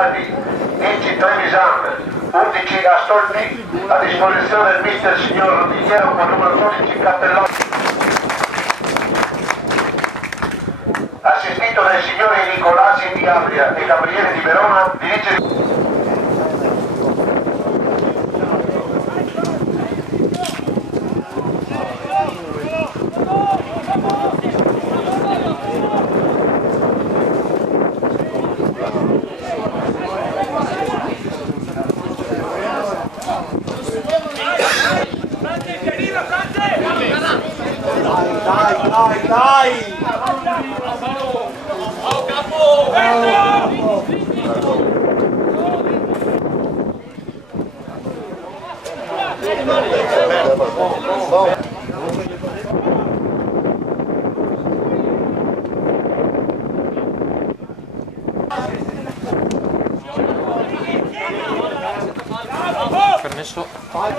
risultati: 10 Trevisan, 11 Astolfi, a disposizione del mister signor Rodigliero con numero 12 Cappellone, assistito dai signori Nicolasi di Abria e Gabriele di Verona, dirige. Dai! Oh, capo! Permesso. Vai,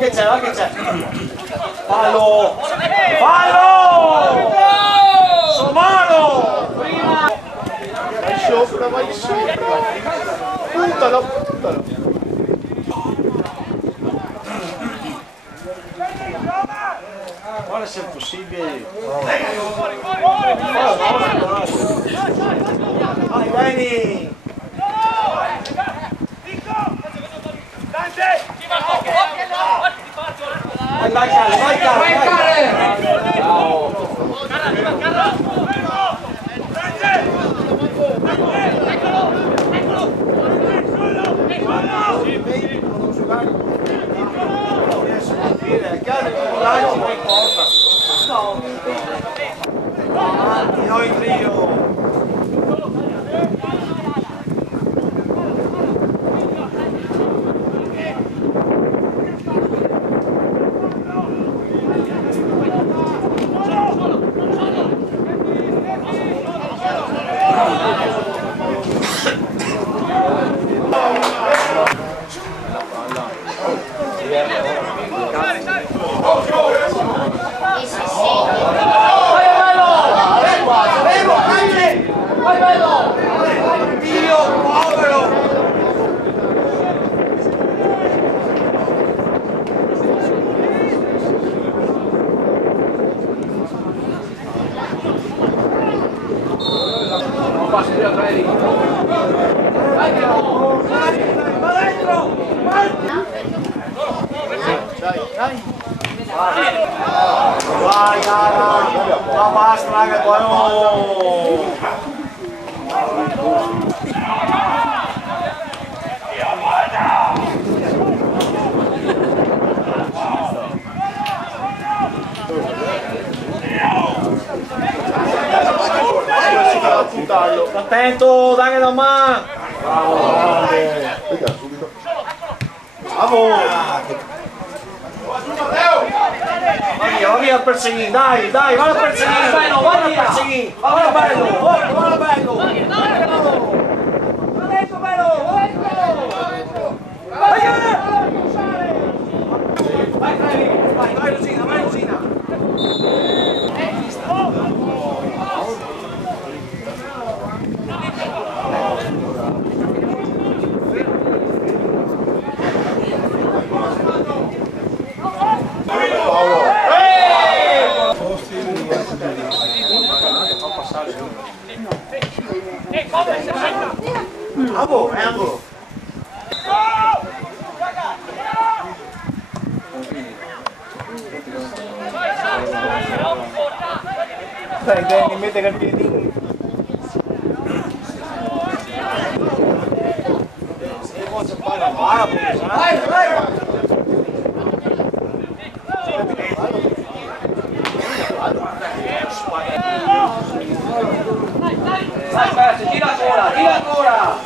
che c'è? Fallo! Somalo! Vai sopra! Puntalo! Guarda se è possibile! Vai, Beni! Vai, noi trio! Vai, cara! Ma basta, raga, buono! Attento, dai che non man! Bravo! Va via a perseguire, dai, va a perseguire, bello, va a perseguire, va bello, va bello! Va dentro, bello, va dentro! Vai, Lucina! Come? Dai, Danny, mette il piedino. Vai, vai! Vai, Percy, tira ancora, tira ancora!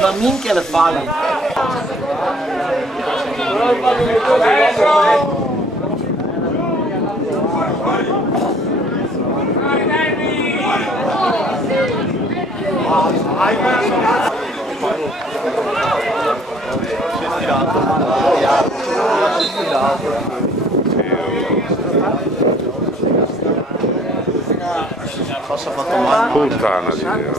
Ma minchia le falle! Cosa ha fatto male? Puttana di Dio.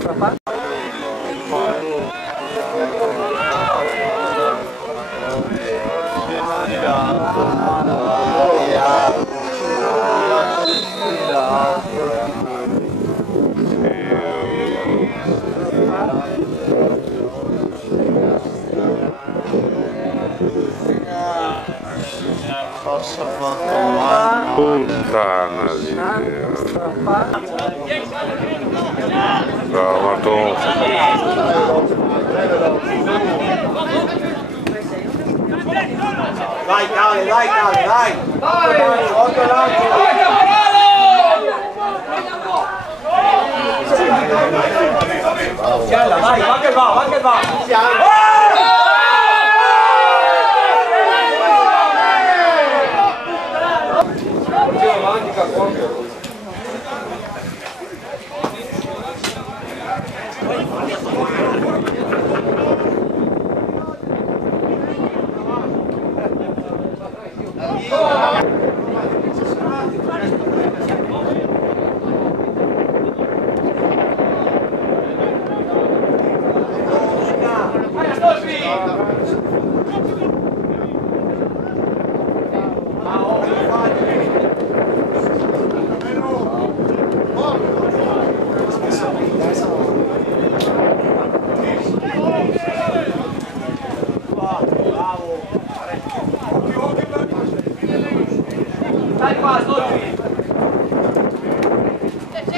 Cosa ha fatto male? Puttana di Dio. Bravo Martone. Vai Cale, vai Cale, vai! Vai! Occhio lancio! Chialla, vai, va che va, va che va!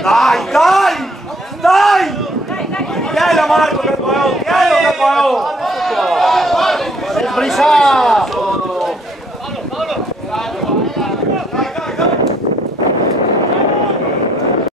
Dai, dai! Dai! Tienilo Marco che poi tienilo che poi Sbrisato!